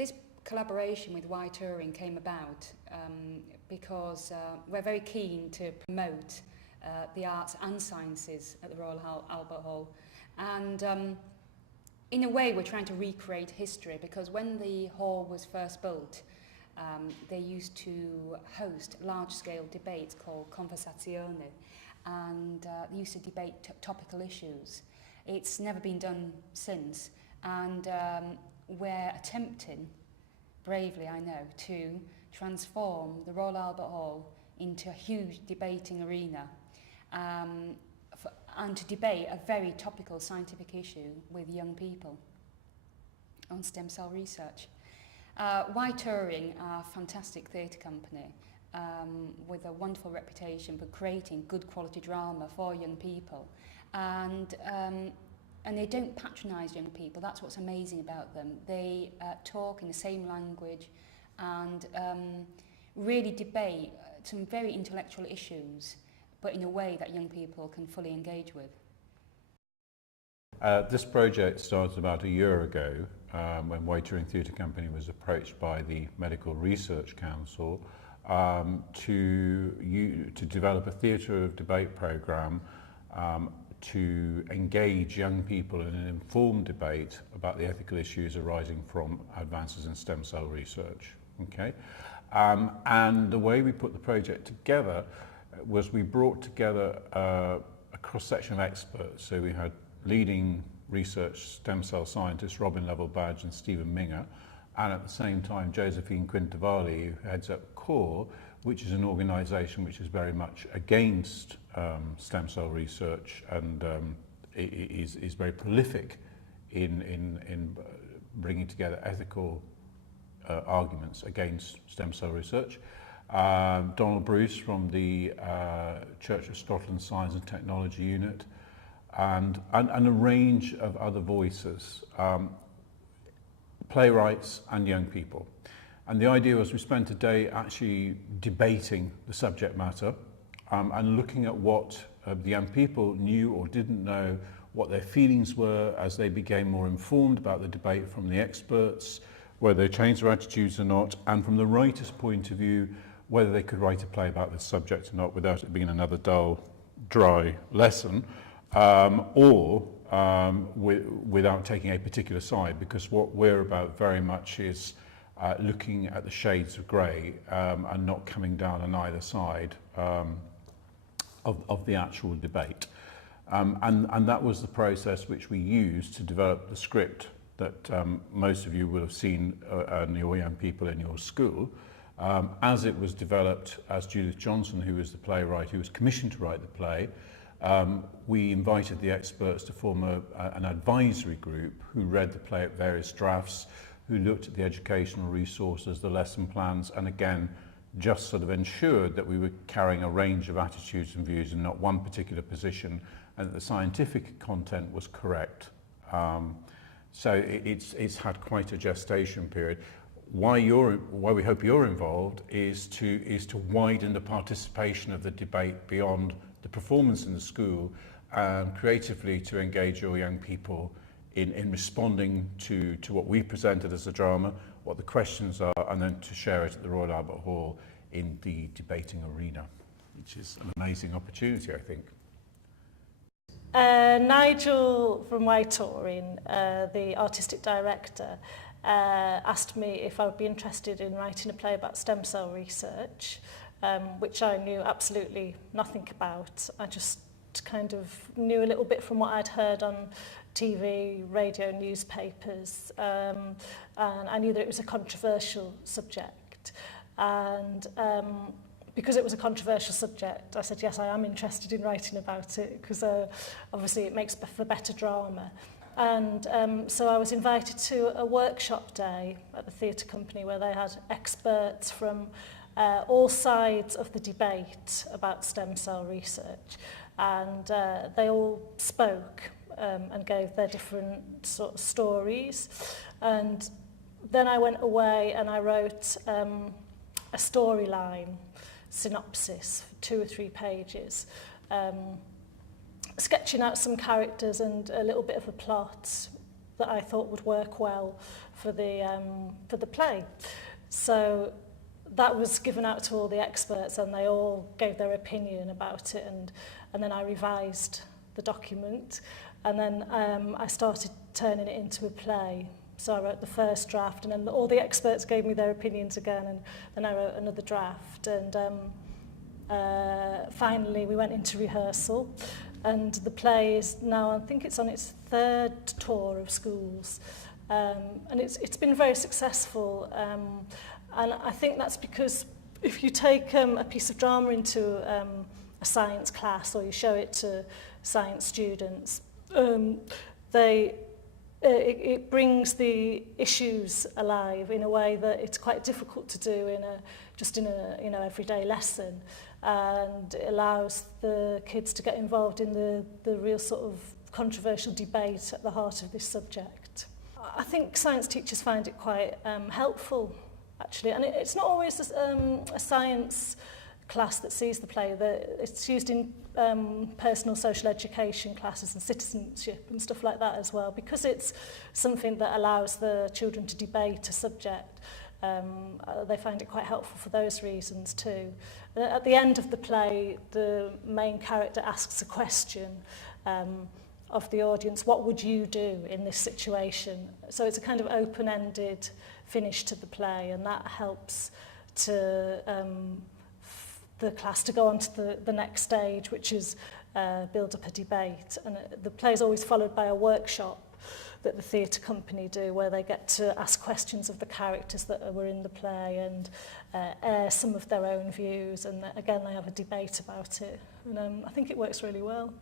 this collaboration with Y Touring came about because we're very keen to promote the arts and sciences at the Royal Albert Hall, and in a way we're trying to recreate history, because when the hall was first built, they used to host large-scale debates called conversazione, and they used to debate topical issues. It's never been done since, and we're attempting, bravely I know, to transform the Royal Albert Hall into a huge debating arena, and to debate a very topical scientific issue with young people on stem cell research. Y Touring are a fantastic theatre company with a wonderful reputation for creating good quality drama for young people, and they don't patronise young people. That's what's amazing about them. They talk in the same language and really debate some very intellectual issues, but in a way that young people can fully engage with. This project started about a year ago when Y Touring Theatre Company was approached by the Medical Research Council to develop a theatre of debate programme to engage young people in an informed debate about the ethical issues arising from advances in stem cell research. Okay, and the way we put the project together was we brought together a cross-section of experts. So we had leading research stem cell scientists Robin Lovell-Badge and Stephen Minger, and at the same time Josephine Quintavalli, who heads up CORE, which is an organisation which is very much against stem cell research and is very prolific in bringing together ethical arguments against stem cell research. Donald Bruce from the Church of Scotland Science and Technology Unit, and a range of other voices, playwrights and young people. And the idea was we spent a day actually debating the subject matter and looking at what the young people knew or didn't know, what their feelings were as they became more informed about the debate from the experts, whether they changed their attitudes or not, and from the writer's point of view, whether they could write a play about this subject or not without it being another dull, dry lesson, or without taking a particular side, because what we're about very much is looking at the shades of grey and not coming down on either side of the actual debate. And that was the process which we used to develop the script that most of you will have seen and your young people in your school. As it was developed, as Judith Johnson, who was the playwright who was commissioned to write the play, we invited the experts to form an advisory group who read the play at various drafts, who looked at the educational resources, the lesson plans, and again, just sort of ensured that we were carrying a range of attitudes and views and not one particular position, and that the scientific content was correct. So it's had quite a gestation period. Why we hope you're involved is to widen the participation of the debate beyond the performance in the school, and creatively to engage your young people in responding to what we presented as a drama, what the questions are, and then to share it at the Royal Albert Hall in the debating arena, which is an amazing opportunity, I think. Nigel from Y Touring, the artistic director, asked me if I would be interested in writing a play about stem cell research, which I knew absolutely nothing about. I just kind of knew a little bit from what I'd heard on TV, radio, newspapers, and I knew that it was a controversial subject. And because it was a controversial subject, I said, yes, I am interested in writing about it, because obviously it makes for better drama. And so I was invited to a workshop day at the theatre company where they had experts from all sides of the debate about stem cell research. And they all spoke and gave their different sort of stories. And then I went away and I wrote a storyline synopsis for 2 or 3 pages, sketching out some characters and a little bit of a plot, that I thought would work well for the play. So that was given out to all the experts, and they all gave their opinion about it, and then I revised the document, and then I started turning it into a play. So I wrote the first draft, and then all the experts gave me their opinions again, and then I wrote another draft, and finally we went into rehearsal, and the play is now, I think it's on its third tour of schools, and it's been very successful, and I think that's because if you take a piece of drama into a science class, or you show it to science students, it brings the issues alive in a way that it's quite difficult to do in a everyday lesson, and it allows the kids to get involved in the real sort of controversial debate at the heart of this subject. I think science teachers find it quite helpful, actually, and it's not always a science class that sees the play. It's used in personal social education classes and citizenship and stuff like that as well, because it's something that allows the children to debate a subject. They find it quite helpful for those reasons too. At the end of the play, the main character asks a question of the audience: what would you do in this situation? So it's a kind of open-ended finish to the play, and that helps to the class to go on to the next stage, which is build up a debate. And the play is always followed by a workshop that the theatre company do, where they get to ask questions of the characters that were in the play and air some of their own views, and again they have a debate about it, and I think it works really well.